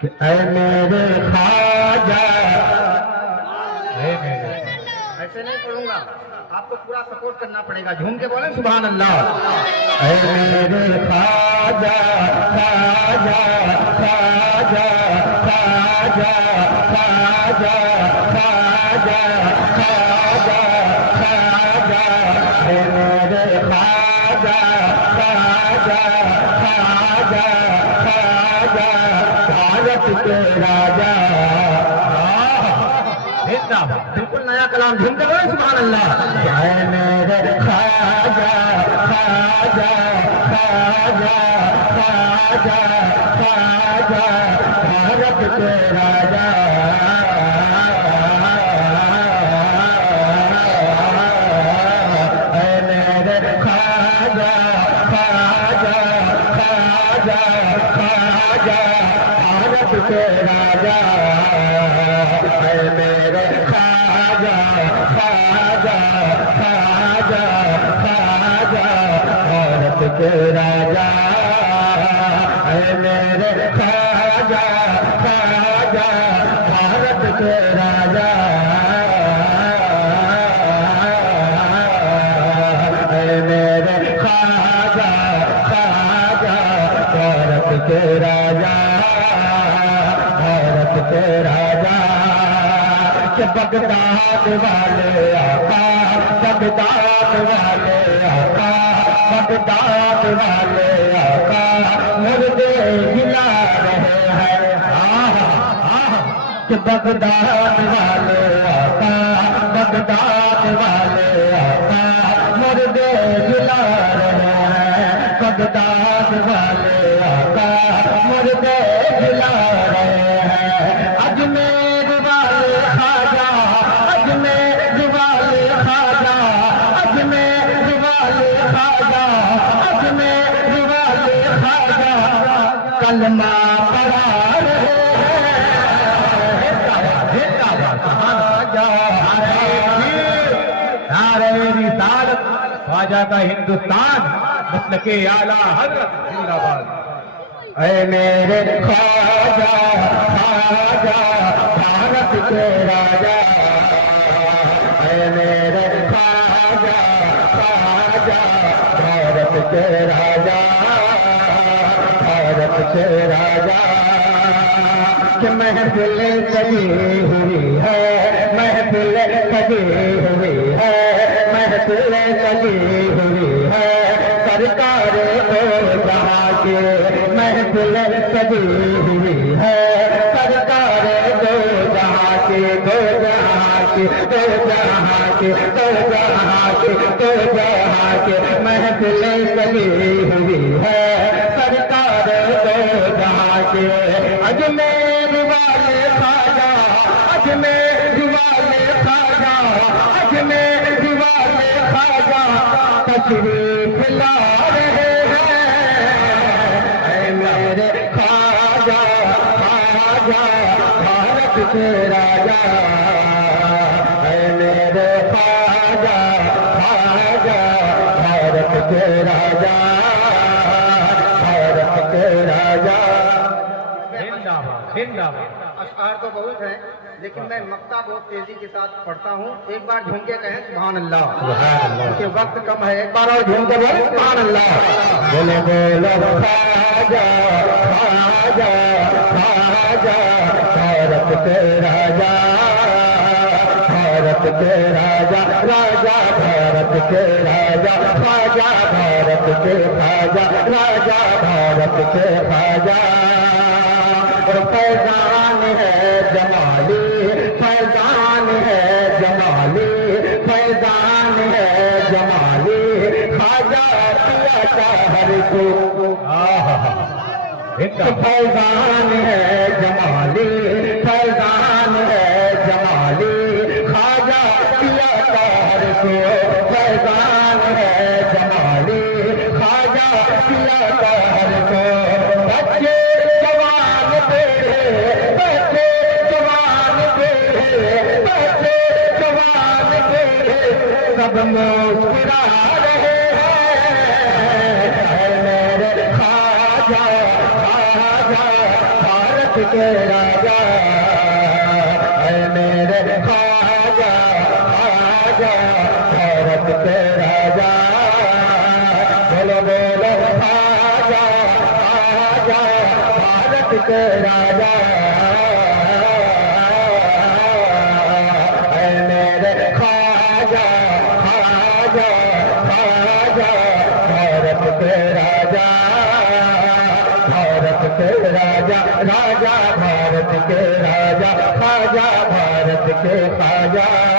کہ اے میرے خواجہ، ایسے نہیں پڑھوں گا، آپ کو پورا سپورٹ کرنا پڑے گا، جھوم کے بولیں سبحان اللہ۔ اے میرے خواجہ خواجہ خواجہ خواجہ خواجہ خواجہ خواجہ خواجہ، اے میرے خواجہ خواجہ خواجہ خواجہ، بھارت کے راجا۔ بالکل نیا کلام، جھوم کے بولیں سبحان اللہ۔ اے میرے خواجہ خواجہ خواجہ خواجہ خواجہ، بھارت کے راجا۔ اے میرے خواجہ خواجہ خواجہ خواجہ، بھارت کے راجا۔ اے میرے خواجہ خواجہ خواجہ خواجہ، بھارت کے راجا۔ اے میرے خواجہ خواجہ، بھارت کے راجا۔ اے میرے خواجہ خواجہ، بھارت کے راجا، بھارت کے راجا۔ کہ بغداد والے آقا، بغداد والے آقا، بغداد والے آقا، مردے ہلا رہے ہیں۔ کہ بغداد والے آقا، بغداد والے آقا، مردے ہلا رہے ہیں۔ بغداد والے آقا، مردے ہلا رہے ہیں۔ اجمیر والے خواجہ، اجمیر والے خواجہ، اجمیر والے خواجہ، اجمیر والے خواجہ، کلمہ پڑھا رہے نعرہ رسالت، خواجہ کا ہندوستان، مسلک اعلیٰ حضرت زندہ باد۔ اے میرے خواجہ خواجہ، بھارت کے راجا۔ اے میرے خواجہ خواجہ، بھارت کے راجا، بھارت کے راجا۔ کہ محفل سجی ہوئی ہے، محفل سجی ہوئی ہے، محفل سجی ہوئی ہے، سرکار دو جہاں کی محفل سجی ہوئی ہے، سرکار دو جہاں کی، دو جہاں کی، دو جہاں کی، دو جہاں کی، دو جہاں کی محفل سجی ہوئی ہے، سرکار دو جہاں کی۔ اجمیر والے خواجہ، اجمیر والے خواجہ، اجمیر والے خواجہ، تشریف لا رہے ہیں۔ اے میرے خواجہ خواجہ، بھارت کے راجا۔ اے میرے خواجہ خواجہ، بھارت کے راجا، بھارت کے راجا۔ اشعار تو بہت ہیں، لیکن میں مقطع بہت تیزی کے ساتھ پڑھتا ہوں، ایک بار جھوم کے کہیں سبحان اللہ۔ کیونکہ وقت کم ہے، ایک بار اور جھوم کے بولیں سبحان اللہ۔ بولے بولو خواجہ خواجہ خواجہ، بھارت کے راجا، بھارت کے راجا، راجا بھارت کے راجا، خواجہ بھارت کے خواجہ، راجا بھارت کے خواجہ۔ فیضان ہے جمالی، فیضان ہے جمالی، فیضان ہے جمالی، خواجہ پیا کا ہر کو۔ فیضان ہے جمالی، فیضان ہے جمالی، خواجہ پیا کا ہر کو۔ فیضان ہے جمالی، خواجہ پیا کا ہر کو۔ بچے جوان بچے جوان بچے جوان سب مسکرا رہے ہیں۔ اے میرے خواجہ خواجہ، بھارت کے راجا اے میرے خواجہ خواجہ بھارت کے راجا بولو بولو خواجہ خواجہ بھارت کے راجا اے میرے خواجہ خواجہ خواجہ بھارت کے راجا بھارت کے راجا راجا بھارت کے راجا خواجہ بھارت کے خواجہ